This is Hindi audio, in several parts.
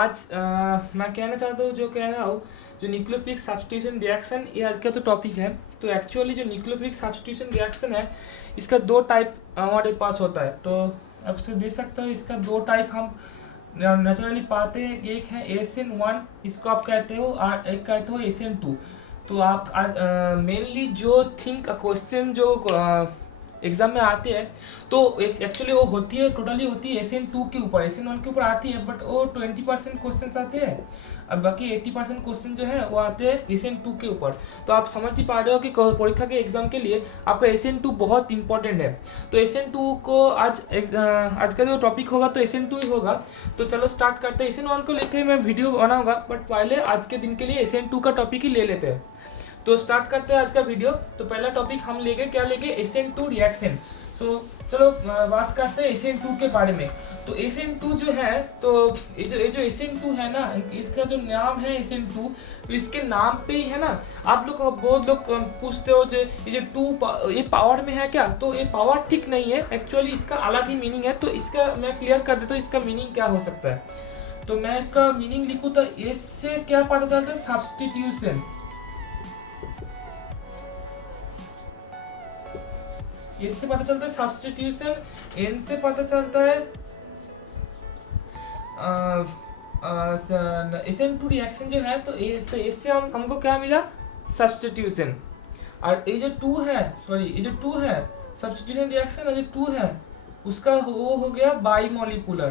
आज मैं कहना चाहता हूँ, जो कह रहा हूँ, जो न्यूक्लियोफिलिक सब्स्टिट्यूशन रिएक्शन, ये आज का तो टॉपिक है। तो एक्चुअली जो न्यूक्लियोफिलिक सब्स्टिट्यूशन रिएक्शन है, इसका दो टाइप हमारे पास होता है। तो अब से देख सकते हो, इसका दो टाइप हम नेचुरली पाते हैं। एक है SN1, इसको आप कहते हो, और एक कहते हो SN2। तो आप मेनली जो थिंक क्वेश्चन जो एग्जाम में आते हैं, तो एक्चुअली वो होती है, टोटली होती है SN2 के ऊपर, SN1 के ऊपर आती है, बट वो 20% क्वेश्चन आते हैं, और बाकी 80% क्वेश्चन जो है वो आते हैं SN2 के ऊपर। तो आप समझ ही पा रहे हो कि परीक्षा के एग्जाम के लिए आपका SN2 बहुत इंपॉर्टेंट है। तो SN2 को आज का जो टॉपिक होगा तो SN2 ही होगा। तो चलो स्टार्ट करते हैं। SN1 को लेकर मैं वीडियो बनाऊंगा, बट पहले आज के दिन के लिए SN2 का टॉपिक ही ले लेते हैं। तो स्टार्ट करते हैं आज का वीडियो। तो पहला टॉपिक हम लेंगे, क्या लेंगे, SN2 रिएक्शन। सो चलो बात करते हैं SN2 के बारे में। तो SN2 जो है, तो ये जो SN2 है ना, इसका जो नाम है SN2, तो इसके नाम पे ही है ना। आप लोग बहुत लोग पूछते हो जो ये जो 2 ये पावर में है क्या, तो ये पावर ठीक नहीं है, एक्चुअली इसका अलग ही मीनिंग है। तो इसका मैं क्लियर कर देता हूँ, इसका मीनिंग क्या हो सकता है। तो मैं इसका मीनिंग लिखूँ तो इससे क्या पता चलता है, सब्स्टिट्यूशन। इससे पता चलता है सब्स्टिट्यूशन, एन से पता चलता है SN2 रिएक्शन जो है, तो इससे हमको क्या मिला, सब्स्टिट्यूशन। और ये जो 2 है, सॉरी, ये जो 2 है सब्स्टिट्यूशन रिएक्शन, और जो 2 है उसका वो हो गया बाइमोलिकुलर।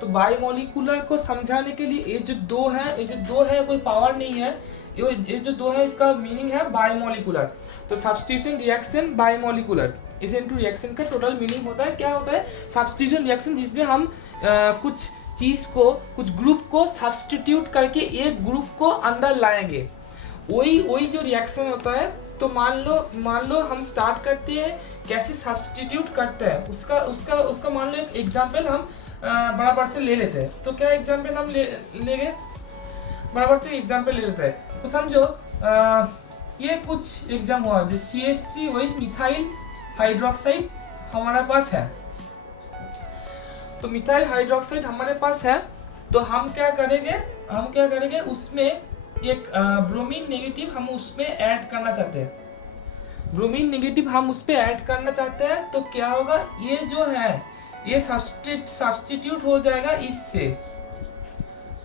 तो बाइमोलिकुलर को समझाने के लिए ये जो 2 है कोई पावर नहीं है, ये जो 2 है इसका मीनिंग है बाइमोलिकुलर। तो सब्स्टिट्यूशन रिएक्शन बाइमोलिकुलर, SN2 रिएक्शन का टोटल मीनिंग होता है, क्या होता है, सब्स्टिट्यूशन रिएक्शन, जिसमें हम कुछ चीज को, कुछ ग्रुप को सब्स्टिट्यूट करके एक ग्रुप को अंदर लाएंगे, वही जो रिएक्शन होता है। तो मान लो हम स्टार्ट करते हैं, कैसे सब्स्टिट्यूट करते हैं उसका मान लो एक एग्जाम्पल हम बराबर से ले लेते हैं। तो क्या एग्जाम्पल हम लेंगे, बराबर से एग्जाम्पल ले लेते हैं। तो समझो ये कुछ एग्जाम हुआ, जो CH3 वही मिथाइल हाइड्रोक्साइड हमारे पास है। तो मिथाइल हाइड्रोक्साइड हमारे पास है, तो हम क्या करेंगे, उसमें एक ब्रोमीन नेगेटिव हम उसमें ऐड करना चाहते हैं। ब्रोमीन नेगेटिव हम उस पर ऐड करना चाहते हैं, तो क्या होगा, ये जो है ये सब्स्टिट्यूट हो जाएगा इससे,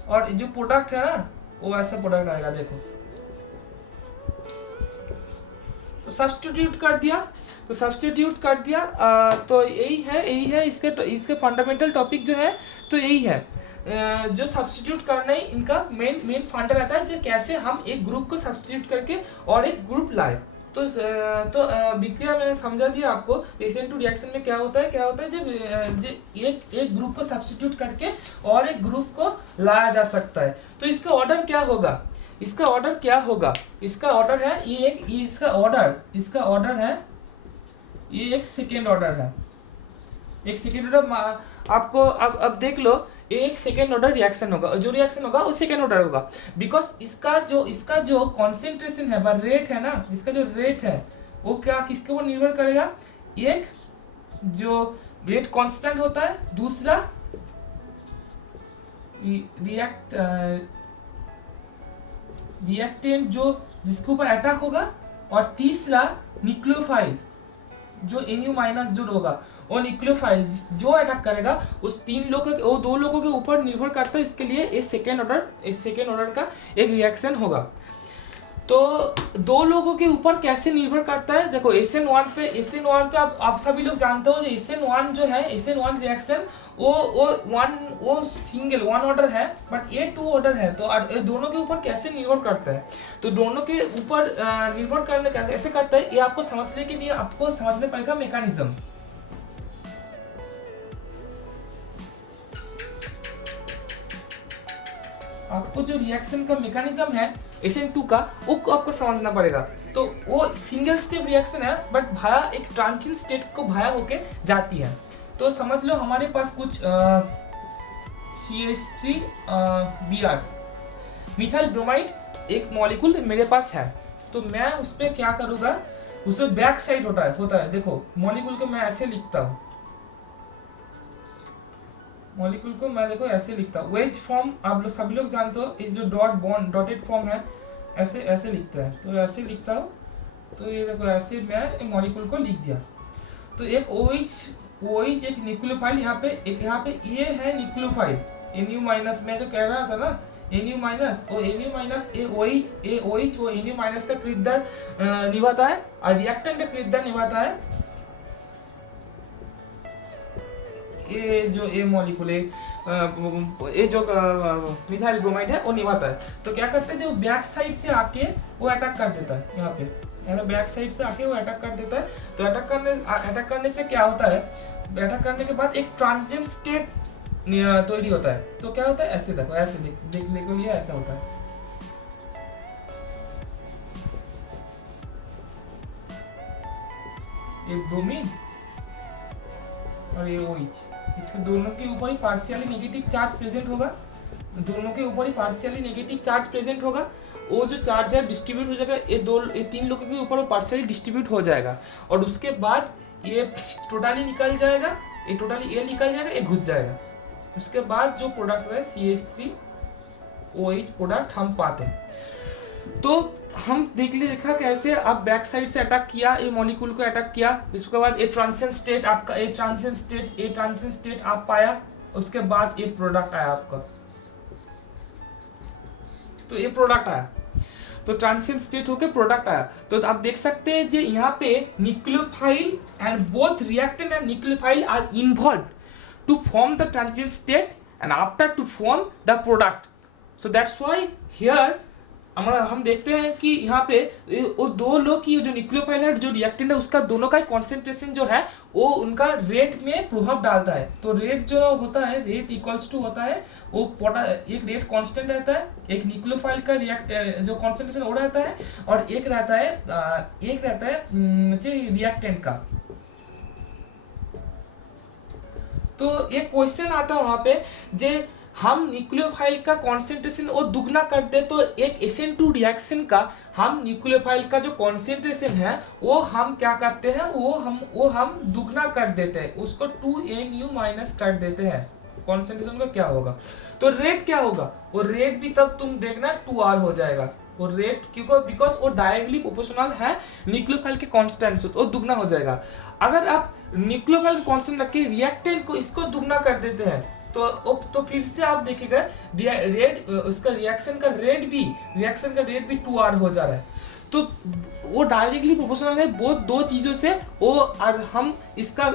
और जो प्रोडक्ट है ना वो ऐसा प्रोडक्ट आएगा, देखो। तो सब्स्टिट्यूट कर दिया, तो यही है इसके फंडामेंटल टॉपिक जो है, तो यही है। जो सब्स्टिट्यूट करना ही इनका मेन फंडा रहता है, जो कैसे हम एक ग्रुप को सब्स्टिट्यूट करके और एक ग्रुप लाए। तो विक्रिया में समझा दिया आपको। SN2 रिएक्शन में क्या होता है जब एक ग्रुप को सब्स्टिट्यूट करके और एक ग्रुप को लाया जा सकता है। तो इसका ऑर्डर क्या होगा, इसका ऑर्डर है इसका ऑर्डर है, ये एक सेकेंड ऑर्डर है, आपको अब देख लो, एक सेकेंड ऑर्डर रिएक्शन होगा, जो रिएक्शन होगा वो सेकेंड ऑर्डर होगा, बिकॉज इसका जो कॉन्सेंट्रेशन है, रेट है ना, इसका जो रेट है वो क्या किसके ऊपर निर्भर करेगा, एक जो रेट कांस्टेंट होता है, दूसरा रिएक्टेंट जो जिसके ऊपर अटैक होगा, और तीसरा न्यूक्लियोफाइल जो NU- जो होगा, वो न्यूक्लियोफाइल जो अटैक करेगा, उस वो 2 लोगों के ऊपर निर्भर करता है। इसके लिए इस सेकेंड ऑर्डर का एक रिएक्शन होगा। तो 2 लोगों के ऊपर कैसे निर्भर करता है, देखो SN1 पे आप सभी लोग जानते हो, जो SN1 जो है, SN1 रिएक्शन वो सिंगल 1 ऑर्डर है, बट ये 2 ऑर्डर है। तो दोनों के ऊपर कैसे निर्भर करता है, तो दोनों के ऊपर निर्भर करने कैसे करता है, ये आपको समझने के लिए आपको समझने पड़ेगा मैकेनिज्म। आपको जो रिएक्शन का मैकेनिज्म है SN2 का, वो आपको समझना पड़ेगा। तो वो सिंगल स्टेप रिएक्शन है, बट भाया एक ट्रांजिशन स्टेट को भाया होके जाती है। तो समझ लो हमारे पास कुछ CH3Br मिथाइल ब्रोमाइड एक मॉलिक्यूल मेरे पास है। तो मैं उस पर क्या करूँगा, उसमें बैक साइड होता है, देखो मॉलिक्यूल को मैं ऐसे लिखता हूँ, मॉलिक्यूल को मैं देखो ऐसे लिखता हूँ, वेज फॉर्म आप लोग सभी लोग जानते हो, इस जो डॉट बॉन्ड डॉटेड फॉर्म है ऐसे ऐसे लिखता है, तो ऐसे लिखता हूँ। तो ये देखो ऐसे मैं मॉलिक्यूल को लिख दिया। तो एक OH एक न्यूक्लियोफाइल, यहाँ पे ये है न्यूक्लियोफाइल Nu माइनस, मैं जो कह रहा था ना Nu माइनस, वो Nu माइनस OH वो Nu माइनस का किरदार निभाता है और रिएक्टेंट का किरदार निभाता है ये जो ये मॉलिक्यूल है, ये जो मिथाइल ब्रोमाइड है वो निभाता है। तो क्या करते हैं, जो बैक साइड से आके वो अटैक कर देता है, यहाँ पे बैक साइड से आके वो अटैक कर देता है। तो अटैक करने से क्या होता है, अटैक करने के बाद एक ट्रांजिएंट स्टेट तैयारी होता है। तो क्या होता है, ऐसे देखो, ऐसे देखने को लिए ऐसा होता है। ये ब्रोमीन और ये OH, इसके दोनों के ऊपर ही पार्शियली नेगेटिव चार्ज प्रेजेंट होगा, दोनों के ऊपर ही पार्शियली नेगेटिव चार्ज प्रेजेंट होगा। वो जो चार्ज है डिस्ट्रीब्यूट हो जाएगा, ये तीन लोगों के ऊपर वो पार्शियली डिस्ट्रीब्यूट हो जाएगा और उसके बाद ये टोटली निकल जाएगा, ये टोटली ये निकल जाएगा, ये घुस जाएगा। उसके बाद जो प्रोडक्ट है CH3OH प्रोडक्ट हम पाते हैं। तो हम देखा कैसे आप बैक साइड से अटैक किया, ये मॉलिक्यूल को अटैक किया, इसके बाद ये ट्रांजिशन स्टेट आपका, ये ट्रांजिशन स्टेट आप पाया, उसके बाद ये प्रोडक्ट आया आपका। तो ये प्रोडक्ट आया, तो ट्रांजिशन स्टेट होके प्रोडक्ट आया। तो आप देख सकते हैं जो यहाँ पे nucleophile and both reactant and nucleophile are involve to form the transition state and after to form the product. So that's why here हम देखते हैं कि यहाँ पे वो दो लोग की जो न्यूक्लियोफाइल है जो रिएक्टेंट है उसका दोनों का कॉन्सेंट्रेशन जो है वो उनका रेट में प्रभाव डालता है। तो रेट जो होता है, रेट इक्वल्स टू होता है वो एक रेट कांस्टेंट रहता है, एक न्यूक्लियोफाइल का जो कॉन्सेंट्रेशन वो रहता है और एक रहता है रिएक्टेंट का। तो एक क्वेश्चन आता है वहां पे, जे हम न्यूक्लियोफाइल का कॉन्सेंट्रेशन वो दुगना कर दे तो एक SN2 रिएक्शन का हम न्यूक्लियोफाइल का जो कॉन्सेंट्रेशन है वो हम क्या करते हैं, वो हम दुगना कर देते हैं, उसको 2Nu माइनस कर देते हैं। कॉन्सेंट्रेशन का क्या होगा, तो रेट क्या होगा, वो रेट भी तब तुम देखना 2R हो जाएगा। वो रेट क्योंकि बिकॉज वो डायरेक्टली प्रोपोर्शनल है न्यूक्लियोफाइल के कांस्टेंट से, तो दुगना हो जाएगा। अगर आप न्यूक्लियोफाइल कांस्टेंट रख के रिएक्टेंट को इसको दुगना कर देते हैं तो फिर से आप देखिएगा रेट उसका रिएक्शन का रेट भी 2R हो जा रहा है। तो वो डायरेक्टली प्रोपोर्शनल है वो दो चीजों से, वो और हम इसका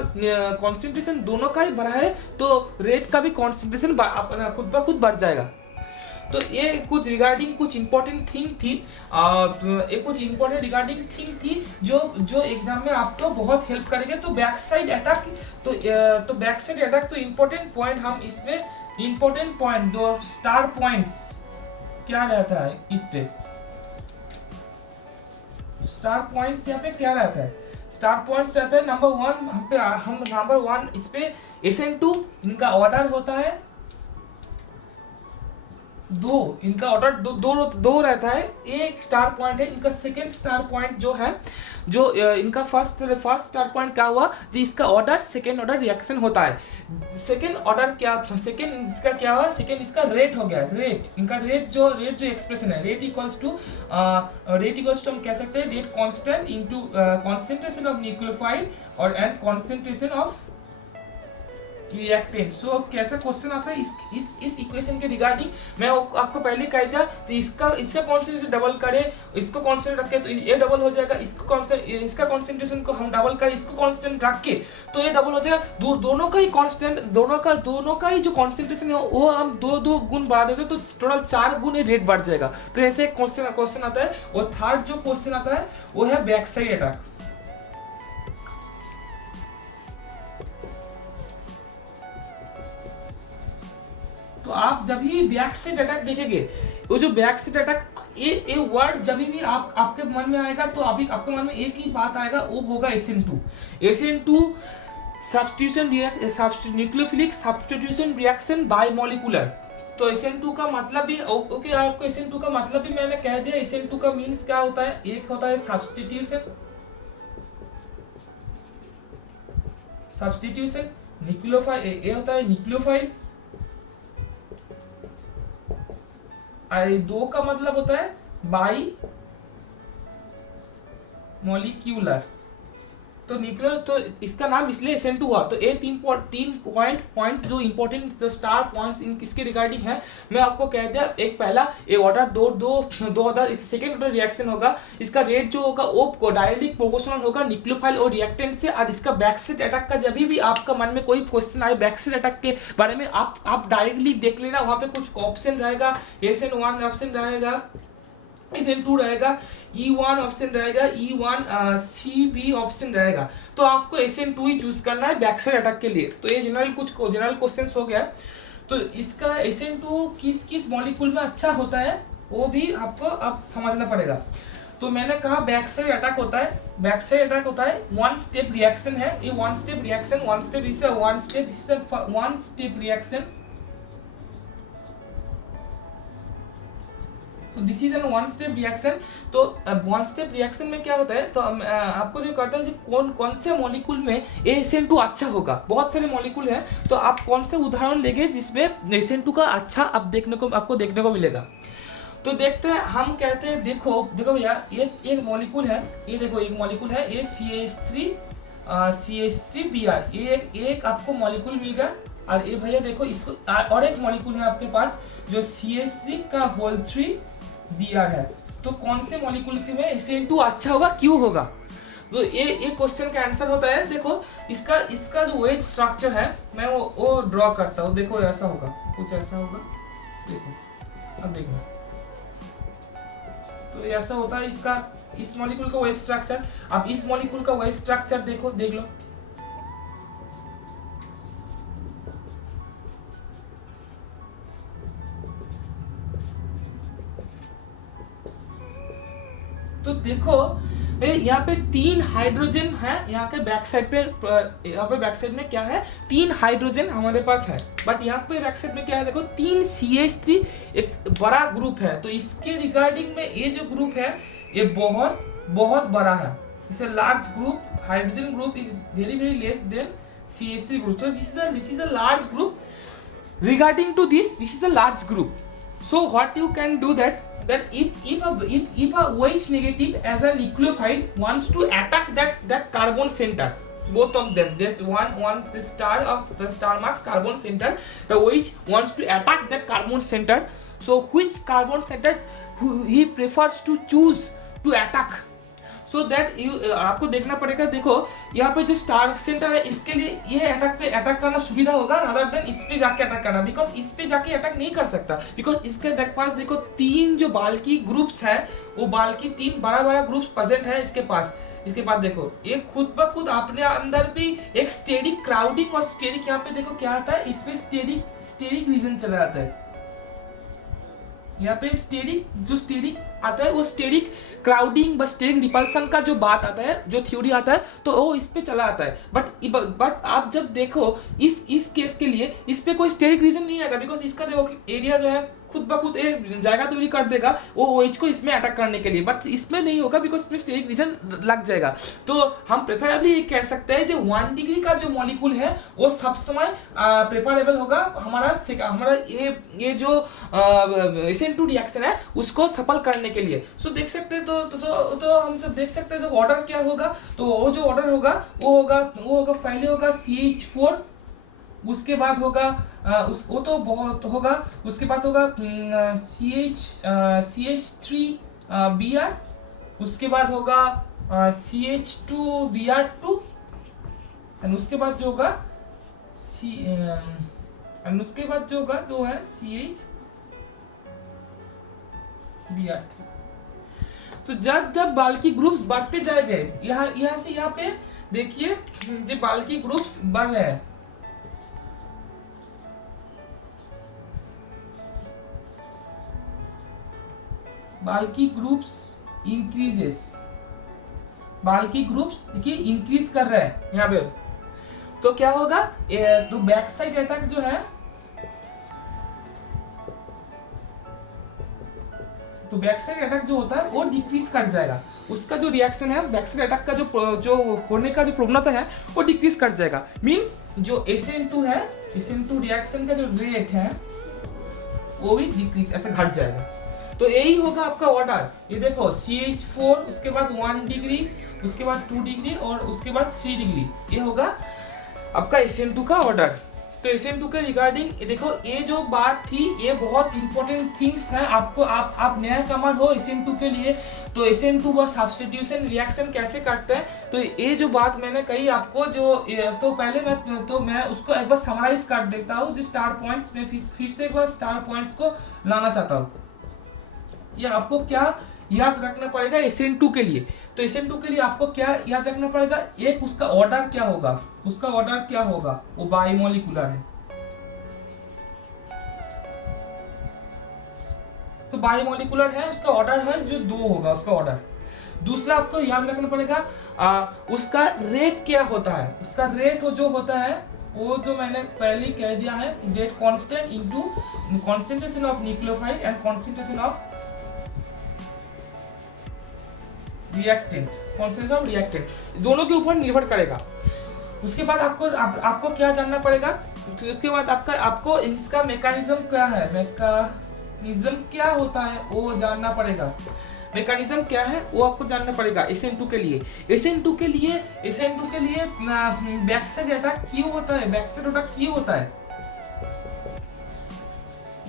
कॉन्सेंट्रेशन दोनों का ही बढ़ा है तो रेट का भी कॉन्सेंट्रेशन खुद ब खुद बढ़ जाएगा। तो ये कुछ रिगार्डिंग कुछ इंपॉर्टेंट थिंग थी जो एग्जाम में आपको बहुत हेल्प करेंगे। तो बैक साइड अटैक तो इंपॉर्टेंट पॉइंट, हम इसमें इंपॉर्टेंट पॉइंट दो स्टार पॉइंट्स क्या रहता है, इस पे स्टार पॉइंट्स यहाँ पे क्या रहता है, स्टार पॉइंट्स रहता है नंबर 1 इस पे SN2 इनका ऑर्डर होता है इनका ऑर्डर दो रहता है। एक स्टार पॉइंट है, इनका सेकंड स्टार पॉइंट जो है, जो इनका फर्स्ट स्टार पॉइंट क्या हुआ जी, इसका ऑर्डर सेकंड ऑर्डर रिएक्शन होता है। सेकंड ऑर्डर सेकंड इसका क्या हुआ, सेकंड इसका रेट हो गया, रेट जो एक्सप्रेशन है, रेट इक्वल्स टू हम कह सकते हैं rate constant into concentration of nucleophile और एंड कॉन्सेंट्रेशन ऑफ रिएक्टेंट। सो कैसा क्वेश्चन आता है इस इक्वेशन के रिगार्डिंग, मैं आपको पहले कह दिया तो इसका कॉन्सेंट्रेशन डबल करें, इसको कांस्टेंट रख के तो ये डबल हो जाएगा, इसका कॉन्सेंट्रेशन को हम डबल करें, इसको कांस्टेंट रख के तो ये डबल हो जाएगा। दोनों का ही कांस्टेंट, दोनों का ही जो कॉन्सेंट्रेशन है वो हम दो गुण बढ़ा देते तो टोटल 4 गुण रेट बढ़ जाएगा। तो ऐसे एक क्वेश्चन आता है। और थर्ड जो क्वेश्चन आता है वो है बैक साइड अटैक। तो आप जब भी बैक साइड अटैक देखेंगे, वो जो बैक साइड अटैक ये वर्ड जब भी आपके मन में आएगा तो अभी आपके मन में एक ही बात आएगा, वो होगा SN2 substitution nucleophilic substitution reaction bimolecular. तो SN2 का मतलब भी ओके, आपको SN2 का मतलब भी मैंने कह दिया। SN2 का मीन्स क्या होता है, एक होता है सब्स्टिट्यूशन न्यूक्लियोफाइल, ये होता है न्यूक्लियोफाइल और 2 का मतलब होता है बाई मॉलिक्यूलर। तो न्यूक्लियर, तो इसका नाम इसलिए SN2 हुआ। तो ये तीन पॉइंट जो इंपॉर्टेंट स्टार पॉइंट्स इसके रिगार्डिंग है, मैं आपको कह दिया। एक पहला ये ऑर्डर दो ऑर्डर सेकेंड ऑर्डर रिएक्शन होगा। इसका रेट जो होगा वो को डायरेक्टली प्रोपोर्शनल होगा न्यूक्लियोफाइल और रिएक्टेंट से। और इसका बैकसाइड अटैक का जब भी आपका मन में कोई क्वेश्चन आए बैकसाइड अटैक के बारे में, आप डायरेक्टली देख लेना, वहाँ पे कुछ ऑप्शन रहेगा। SN1 ऑप्शन रहेगा, SN2 रहेगा, E1 ऑप्शन रहेगा, E1 CB ऑप्शन रहेगा। तो आपको SN2 ही चूज करना है बैकसाइड अटैक के लिए। तो ये जनरल क्वेश्चंस हो गया। तो इसका SN2 किस किस मॉलिक्यूल में अच्छा होता है वो भी आपको अब समझना पड़ेगा। तो मैंने कहा बैकसाइड अटैक होता है। बैकसाइड अटैक होता है वन स्टेप रिएक्शन है। ये one step reaction, one step reaction. तो this is an one step reaction. तो वन स्टेप रिएक्शन में क्या होता है, तो आपको जो कहता है कि कौन से मॉलिक्यूल में SN2 अच्छा होगा। बहुत सारे मॉलिक्यूल हैं, तो आप कौन से उदाहरण लेंगे जिसमें SN2 का अच्छा आपको देखने को मिलेगा। तो देखते हैं, हम कहते हैं देखो भैया, एक मॉलिक्यूल है, ये देखो एक मॉलिक्यूल है, ये CH3Br, ये एक आपको मॉलिक्यूल मिल गया। और ये भैया देखो इसको और एक मॉलिक्यूल है आपके पास जो CH3 है। तो कौन से मॉलिक्यूल में SN2 अच्छा होगा, क्यों होगा? तो ये क्वेश्चन का आंसर होता है, देखो इसका जो वेज स्ट्रक्चर है, मैं वो ड्रॉ करता हूँ। देखो ऐसा होगा, कुछ ऐसा होगा, देखो अब देखो। तो ऐसा होता है इस मॉलिक्यूल का वेज स्ट्रक्चर। अब इस मॉलिक्यूल का वेज स्ट्रक्चर देख लो। तो देखो यहाँ पे 3 हाइड्रोजन है, यहाँ के बैक साइड में क्या है, 3 हाइड्रोजन हमारे पास है। बट यहाँ पे बैक साइड में क्या है, देखो 3 CH3, एक बड़ा ग्रुप है। तो इसके रिगार्डिंग में ये जो ग्रुप है ये बहुत बड़ा है। इसे large group, hydrogen group is very less than CH3 group. So this is a large group. Regarding to this is a large group. So what you can do that if a OH negative as a nucleophile wants to attack that carbon center, both of them, there's the star marks carbon center, the OH wants to attack that carbon center. So which carbon center he prefers to choose to attack? So that आपको देखना पड़ेगा। देखो यहाँ पे जो स्टार सेंटर है इसके लिए ये अटैक करना सुविधा होगा rather than इस पे जाके अटैक करना, बिकॉज इस पे जाके अटैक नहीं कर सकता। बिकॉज इसके पास देखो 3 जो बाल्की ग्रुप्स है, वो बाल्की 3 बड़ा ग्रुप्स प्रेजेंट है इसके पास। इसके बाद देखो ये खुद ब खुद अपने अंदर भी एक स्टेरिक क्राउडिंग और स्टेरिक, यहाँ पे देखो क्या आता है, इस पे स्टेरिक रीजन चला जाता है। यहाँ पे स्टेरिक आता है, वो स्टेरिक क्राउडिंग बस स्टेरिक रिपल्सन का जो बात आता है, जो थ्योरी आता है, तो वो इस पे चला आता है। बट आप जब देखो इस केस के लिए इस पे कोई स्टेरिक रीजन नहीं आएगा, बिकॉज इसका देखो एरिया जो है खुद ब खुद एक जगह तैयारी कर देगा वो OH को इसमें अटैक करने के लिए। बट इसमें नहीं होगा बिकॉज इसमें स्टेरिक रीजन लग जाएगा। तो हम प्रेफरेबली ये कह सकते हैं जो 1 डिग्री का जो मॉलिक्यूल है वो सब समय प्रेफरेबल होगा। हमारा ये जो SN2 रिएक्शन है उसको सफल करने के लिए। सो देख सकते हैं तो हम सब देख सकते हैं तो ऑर्डर क्या होगा। तो वो जो ऑर्डर होगा वो होगा पहले होगा CH4, उसके बाद होगा वो तो बहुत होगा, उसके बाद होगा CH3Br, उसके बाद होगा CH2Br2, एंड उसके बाद जो होगा तो है CH2Br3। तो जब बाल्की ग्रुप्स बढ़ते जाएंगे, यहाँ से यहाँ पे देखिए जो बाल्की ग्रुप्स बढ़ रहे हैं, बाल्की ग्रुप्स देखिए इंक्रीज कर रहे हैं यहाँ पे। तो क्या होगा, तो बैक साइड अटैक जो है, तो बैक साइड अटैक जो होता है वो डिक्रीज कर जाएगा। उसका जो रिएक्शन है बैक साइड अटैक का जो होने का जो प्रवणता है वो डिक्रीज कर जाएगा। मींस जो SN2 है, SN2 रिएक्शन का जो रेट है वो भी डिक्रीज ऐसे घट जाएगा। तो यही होगा आपका ऑर्डर। ये देखो CH4, उसके बाद 1 डिग्री, उसके बाद 2 डिग्री और उसके बाद 3 डिग्री, ये होगा आपका SN2 का ऑर्डर। तो SN2 के रिगार्डिंग ये देखो, ये जो बात थी ये बहुत इंपॉर्टेंट थिंग्स है आपको। आप नया कमर हो SN2 के लिए, तो SN2 व सब्स्टिट्यूशन रिएक्शन कैसे करते हैं, तो ये जो बात मैंने कही आपको, जो तो पहले मैं उसको एक बार समराइज कर देता हूँ, जो स्टार पॉइंट्स में फिर से एक बार स्टार पॉइंट्स को लाना चाहता हूँ। ये आपको क्या याद रखना पड़ेगा SN2 के लिए, तो SN2 के लिए आपको क्या याद रखना पड़ेगा, एक उसका ऑर्डर क्या होगा, उसका ऑर्डर क्या होगा, वो बाइमोलिकुलर है, तो बाइमोलिकुलर है, उसका ऑर्डर है जो 2 होगा उसका ऑर्डर। दूसरा आपको याद रखना पड़ेगा उसका रेट क्या होता है, उसका रेट जो होता है वो तो मैंने पहले ही कह दिया है, rate constant into concentration of nucleophile and concentration of reactant, concentration of reactant, दोनों के ऊपर निर्भर करेगा। उसके बाद आपको क्या जानना पड़ेगा, उसके बाद आपको इसका मैकेनिज्म क्या है, मैकेनिज्म क्या होता है वो जानना पड़ेगा, मैकेनिज्म क्या है वो आपको जानना पड़ेगा SN2 के लिए। SN2 के लिए बैकसाइड अटैक क्यों होता है, बैकसाइड अटैक क्यों होता है,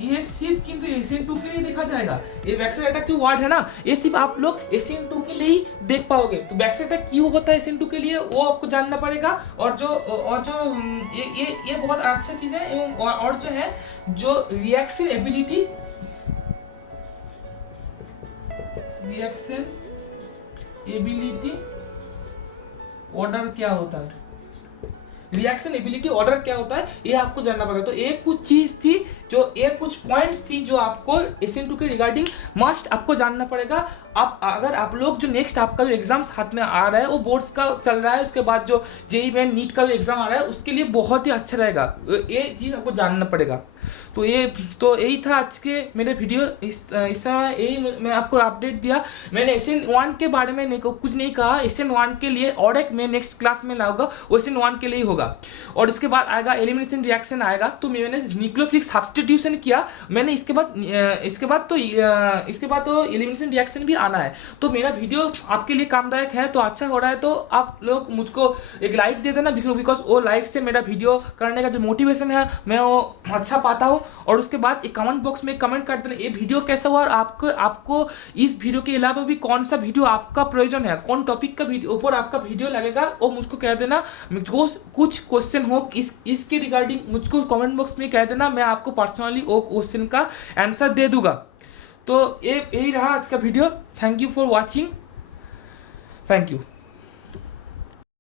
ये सिर्फ किंतु SN2 के लिए देखा जाएगा। ये बैकसाइड अटैक जो वर्ड है ना, ये सिर्फ आप लोग SN2 के लिए ही देख पाओगे। तो बैकसाइड अटैक क्यों होता है SN2 के लिए वो आपको जानना पड़ेगा। और जो ये बहुत अच्छा चीज है। एवं और जो है जो रिएक्शन एबिलिटी ऑर्डर क्या होता है, रिएक्शन एबिलिटी ऑर्डर क्या होता है ये आपको जानना पड़ेगा। तो एक कुछ चीज थी कुछ पॉइंट्स थी जो आपको SN2 के रिगार्डिंग मस्ट आपको जानना पड़ेगा। अगर आप लोग जो नेक्स्ट आपका जो एग्जाम्स हाथ में आ रहा है वो बोर्ड्स का चल रहा है, उसके बाद जो JEE मेन नीट का जो एग्जाम आ रहा है उसके लिए बहुत ही अच्छा रहेगा, ये चीज़ आपको जानना पड़ेगा। तो यही था आज के मेरे वीडियो। इस समय यही मैं आपको अपडेट दिया। मैंने SN1 के बारे में कुछ नहीं कहा, SN1 के लिए और एक मैं नेक्स्ट क्लास में लाऊंगा, वो SN1 के लिए ही होगा। और उसके बाद आएगा एलिमिनेशन रिएक्शन आएगा। तो मैंने न्यूक्लियोफिलिक सब्स्टिट्यूशन किया मैंने, इसके बाद तो एलिमिनेशन रिएक्शन भी आना है। तो मेरा वीडियो आपके लिए कामदायक है तो अच्छा हो रहा है तो आप लोग मुझको एक लाइक दे देना, बिकॉज वो लाइक से मेरा वीडियो करने का जो मोटिवेशन है मैं वो अच्छा पाता हूँ। और उसके बाद एक कमेंट बॉक्स में कमेंट कर देना ये वीडियो कैसा हुआ और आपको इस वीडियो के अलावा भी कौन सा वीडियो आपका प्रयोजन है, कौन टॉपिक का ऊपर आपका वीडियो लगेगा वो मुझको कह देना। मुझको कुछ क्वेश्चन हो इसके रिगार्डिंग मुझको कमेंट बॉक्स में कह देना, मैं आपको पर्सनली वो क्वेश्चन का आंसर दे दूंगा। तो यही रहा आज का video. Thank you for watching, thank you.